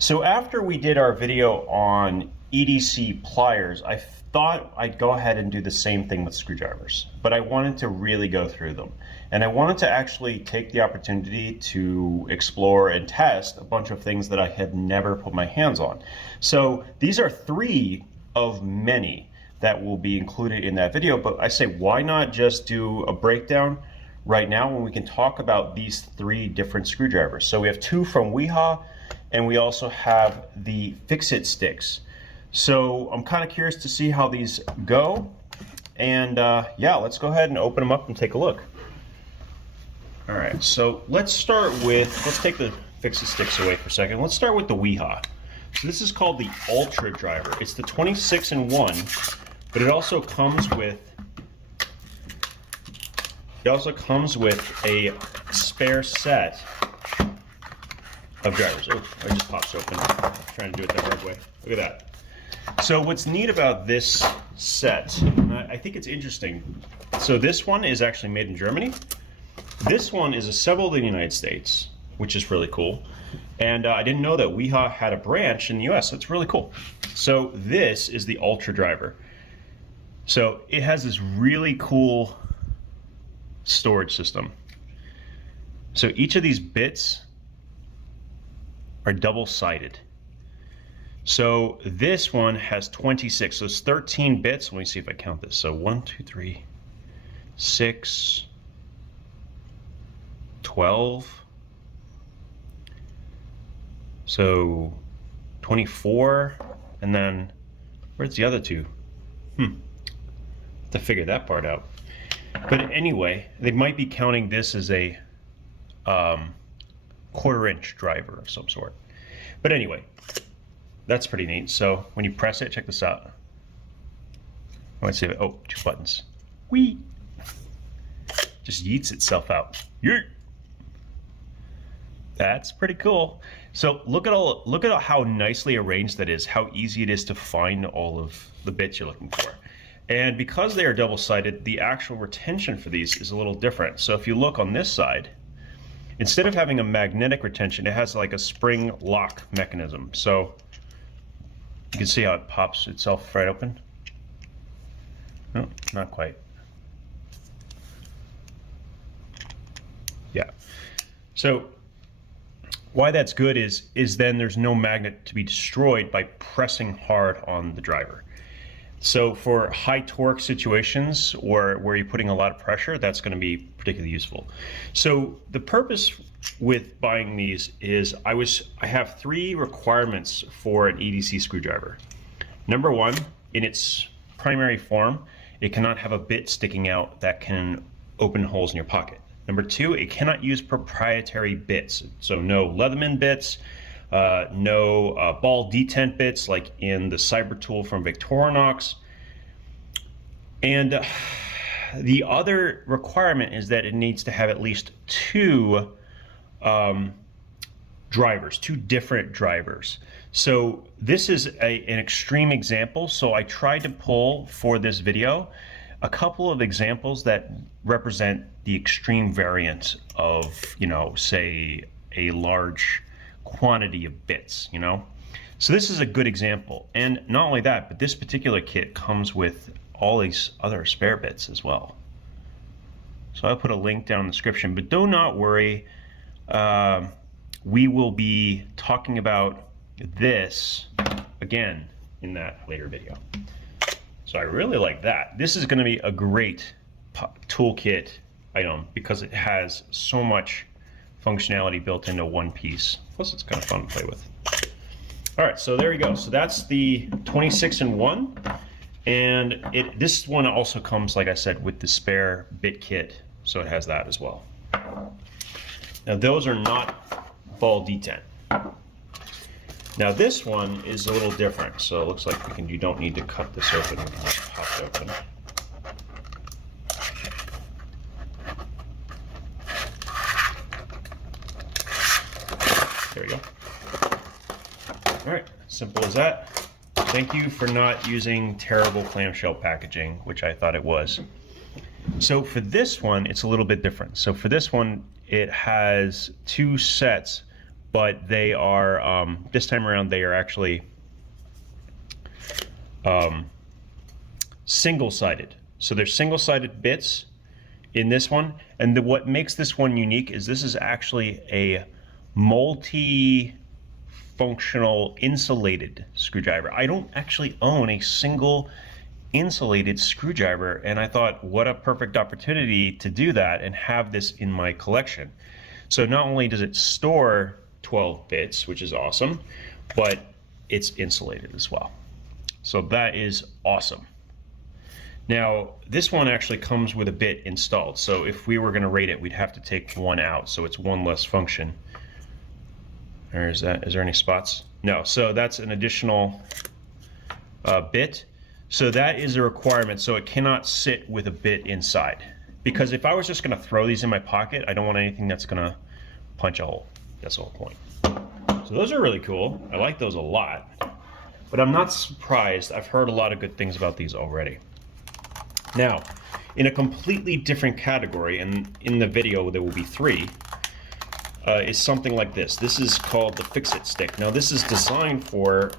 So after we did our video on EDC pliers, I thought I'd go ahead and do the same thing with screwdrivers, but I wanted to really go through them. And I wanted to actually take the opportunity to explore and test a bunch of things that I had never put my hands on. So these are 3 of many that will be included in that video, but I say, why not just do a breakdown right now when we can talk about these 3 different screwdrivers. So we have 2 from Wiha, and we also have the Fixit sticks. So I'm kind of curious to see how these go. And yeah, let's go ahead and open them up and take a look. All right, so let's start with, let's take the Fixit sticks away for a second. Let's start with the Wiha. So this is called the Ultra Driver. It's the 26-in-1, but it also comes with a spare set of drivers. Oh, it just pops open. I'm trying to do it the hard way. Look at that. So what's neat about this set, I think it's interesting. So this one is actually made in Germany. This one is assembled in the United States, which is really cool. And I didn't know that Wiha had a branch in the US. So it's really cool. So this is the Ultra Driver. So it has this really cool storage system. So each of these bits are double-sided. So this one has 26, so it's 13 bits. Let me see if I count this. So 1, 2, 3, 6, 12. So 24, and then where's the other 2? Have to figure that part out. But anyway, they might be counting this as a 1/4-inch driver of some sort. But anyway, that's pretty neat. So when you press it, check this out. Let's see. Oh, 2 buttons. Whee! Just yeets itself out. Yeet! That's pretty cool. So look at how nicely arranged that is. How easy it is to find all of the bits you're looking for. And because they are double-sided, the actual retention for these is a little different. So if you look on this side, instead of having a magnetic retention, it has like a spring lock mechanism. So you can see how it pops itself right open. No, not quite. Yeah. So why that's good is then there's no magnet to be destroyed by pressing hard on the driver. So for high torque situations or where you're putting a lot of pressure, that's going to be particularly useful. So the purpose with buying these is I have 3 requirements for an EDC screwdriver. Number 1, in its primary form, it cannot have a bit sticking out that can open holes in your pocket. Number 2, it cannot use proprietary bits. So no Leatherman bits, no ball detent bits like in the Cyber Tool from Victorinox. And the other requirement is that it needs to have at least 2 drivers, 2 different drivers. So this is an extreme example. So I tried to pull for this video a couple of examples that represent the extreme variant of, you know, say a large quantity of bits, you know. So this is a good example. And not only that, but this particular kit comes with all these other spare bits as well. So I'll put a link down in the description, but do not worry. We will be talking about this again in that later video. So I really like that. This is going to be a great toolkit item because it has so much functionality built into one piece. Plus it's kind of fun to play with. All right, so there you go. So that's the 26-in-1. And this one also comes, like I said, with the spare bit kit. So it has that as well. Now those are not ball detent. Now this one is a little different. So it looks like you don't need to cut this open. We can just pop it open. There we go. All right, simple as that. Thank you for not using terrible clamshell packaging, which I thought it was. So for this one, it's a little bit different. So for this one, it has 2 sets but they are, this time around, they are actually single-sided. So they're single-sided bits in this one, and what makes this one unique is this is actually a multi-functional insulated screwdriver. I don't actually own a single insulated screwdriver, and I thought, what a perfect opportunity to do that and have this in my collection. So not only does it store 12 bits, which is awesome, but it's insulated as well. So that is awesome. Now, this one actually comes with a bit installed. So if we were going to rate it, we'd have to take one out. So it's one less function. Or is there any spots? No. So that's an additional bit. So that is a requirement. So it cannot sit with a bit inside. Because if I was just going to throw these in my pocket, I don't want anything that's going to punch a hole. That's the whole point. So those are really cool. I like those a lot. But I'm not surprised. I've heard a lot of good things about these already. Now, in a completely different category, and in the video there will be 3, is something like this. This is called the Fix-It Stick. Now this is designed for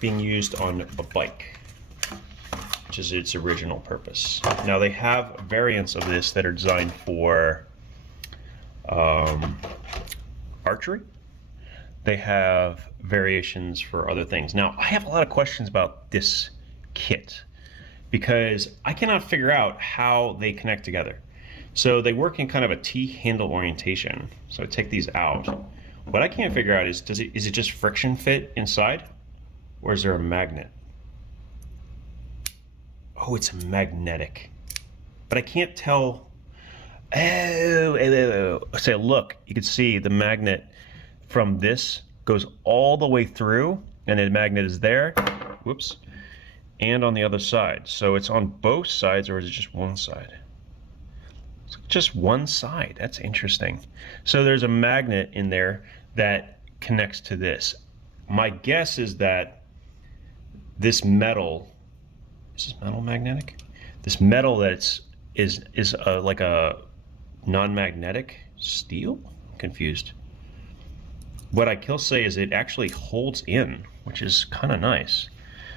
being used on a bike, which is its original purpose. Now they have variants of this that are designed for archery. They have variations for other things. Now I have a lot of questions about this kit, because I cannot figure out how they connect together. So they work in kind of a T-handle orientation. So I take these out. What I can't figure out is, is it just friction fit inside? Or is there a magnet? Oh, it's magnetic. But I can't tell. Oh. So look, you can see the magnet from this goes all the way through, and the magnet is there. Whoops. And on the other side. So it's on both sides, or is it just one side? It's just one side. That's interesting. So there's a magnet in there that connects to this. My guess is that this metal, is this metal magnetic? This metal that's is like a non-magnetic steel? I'm confused. What I can say is it actually holds in, which is kind of nice.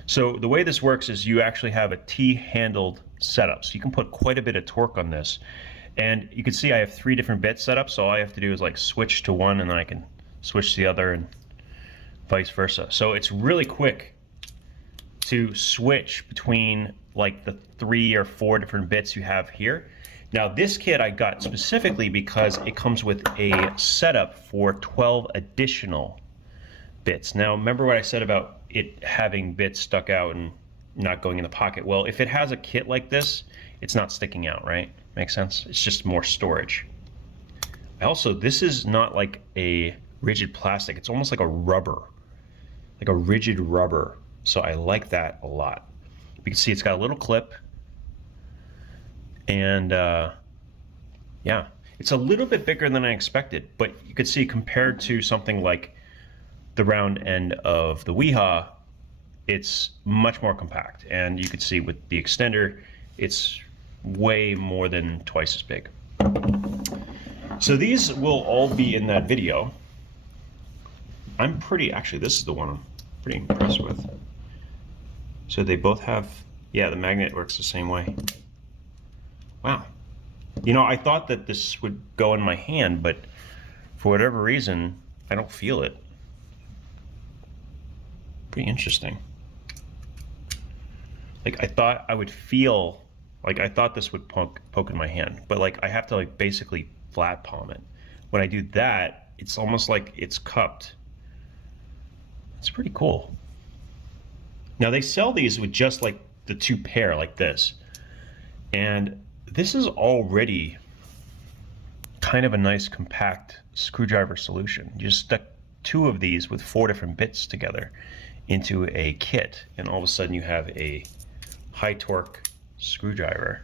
So the way this works is you actually have a T-handled setup. So you can put quite a bit of torque on this. And you can see I have 3 different bits set up, so all I have to do is like switch to one, and then I can switch to the other, and vice versa. So it's really quick to switch between like the 3 or 4 different bits you have here. Now this kit I got specifically because it comes with a setup for 12 additional bits. Now remember what I said about it having bits stuck out and not going in the pocket? Well, if it has a kit like this, it's not sticking out, right? Makes sense? It's just more storage. Also, this is not like a rigid plastic. It's almost like a rubber, like a rigid rubber. So I like that a lot. You can see it's got a little clip, and yeah, it's a little bit bigger than I expected, but you could see compared to something like the round end of the Wiha, it's much more compact. And you can see with the extender, it's way more than twice as big. So these will all be in that video. Actually this is the one I'm pretty impressed with. So they both have, yeah, the magnet works the same way. Wow. You know, I thought that this would go in my hand, but for whatever reason, I don't feel it. Pretty interesting. Like I thought I would feel, like I thought this would poke in my hand, but like I have to like basically flat palm it. When I do that, it's almost like it's cupped. It's pretty cool. Now they sell these with just like the 2 pair like this. And this is already kind of a nice compact screwdriver solution. You just stuck 2 of these with 4 different bits together into a kit, and all of a sudden you have a high torque screwdriver.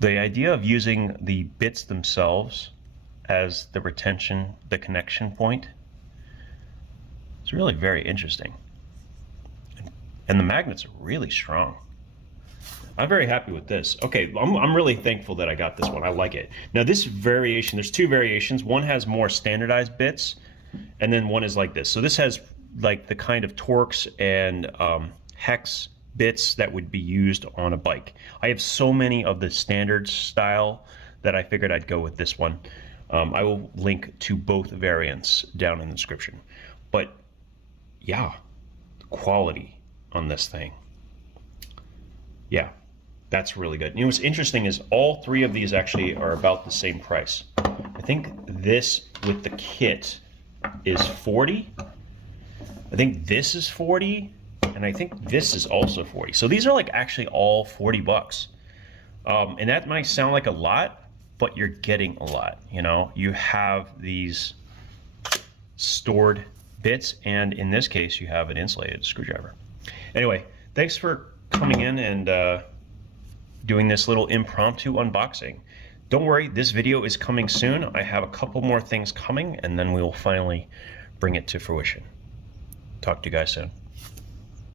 The idea of using the bits themselves as the retention, the connection point, is really very interesting. And the magnets are really strong. I'm very happy with this. Okay, I'm really thankful that I got this one. I like it. Now this variation, there's two variations. One has more standardized bits, and then one is like this. So this has like the kind of Torx and hex bits that would be used on a bike. I have so many of the standard style that I figured I'd go with this one. I will link to both variants down in the description. But yeah, the quality on this thing. Yeah, that's really good. You know what's interesting is all three of these actually are about the same price. I think this with the kit is 40. I think this is 40, and I think this is also 40. So these are like actually all 40 bucks. And that might sound like a lot, but you're getting a lot. You know, you have these stored bits, and in this case, you have an insulated screwdriver. Anyway, thanks for coming in and doing this little impromptu unboxing. Don't worry, this video is coming soon. I have a couple more things coming, and then we will finally bring it to fruition. Talk to you guys soon.